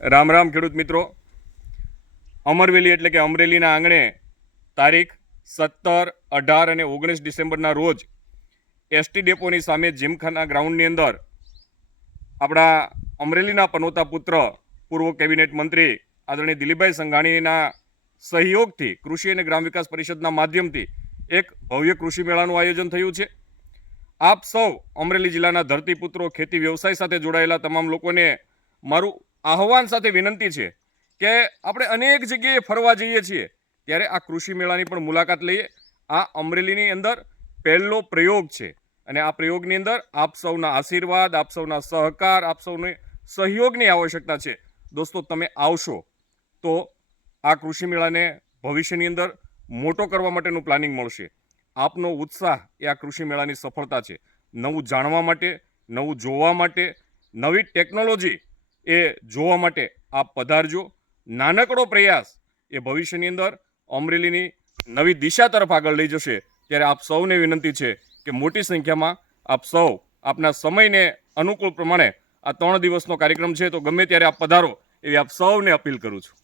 રામ રામ ખેડૂત મિત્રો। અમરવેલી એટલે કે અમરેલીના આંગણે તારીખ 17, 18 અને 19 ડિસેમ્બરના રોજ એસટી ડેપોની સામે જીમખાના ગ્રાઉન્ડની અંદર આપણા અમરેલીના પનોતા પુત્ર પૂર્વ કેબિનેટ મંત્રી આદરણીય દિલીપભાઈ સંઘાણીના સહયોગથી કૃષિ અને ગ્રામ વિકાસ પરિષદના માધ્યમથી એક ભવ્ય કૃષિ મેળાનું આયોજન થયું છે। આપ સૌ અમરેલી જિલ્લાના ધરતીપુત્રો, ખેતી વ્યવસાય સાથે જોડાયેલા તમામ લોકોને મારું આહવાન સાથે વિનંતી છે કે આપણે અનેક જગ્યાએ ફરવા જઈએ છીએ ત્યારે આ કૃષિ મેળાની પણ મુલાકાત લઈએ। આ અમરેલીની અંદર પહેલો પ્રયોગ છે અને આ પ્રયોગની અંદર આપ સૌના આશીર્વાદ, આપ સૌના સહકાર, આપ સૌને સહયોગની આવશ્યકતા છે। દોસ્તો, તમે આવશો તો આ કૃષિ મેળાને ભવિષ્યની અંદર મોટો કરવા માટેનું પ્લાનિંગ મળશે। આપનો ઉત્સાહ એ આ કૃષિ મેળાની સફળતા છે। નવું જાણવા માટે, નવું જોવા માટે, નવી ટેકનોલોજી એ જોવા માટે આપ પધારજો। નાનકડો પ્રયાસ એ ભવિષ્યની અંદર અમરેલીની નવી દિશા તરફ આગળ લઈ જશે। ત્યારે આપ સૌને વિનંતી છે કે મોટી સંખ્યામાં આપ સૌ આપના સમયને અનુકૂળ પ્રમાણે આ 3 દિવસનો કાર્યક્રમ છે તો ગમે ત્યારે આપ પધારો એવી આપ સૌને અપીલ કરું છું।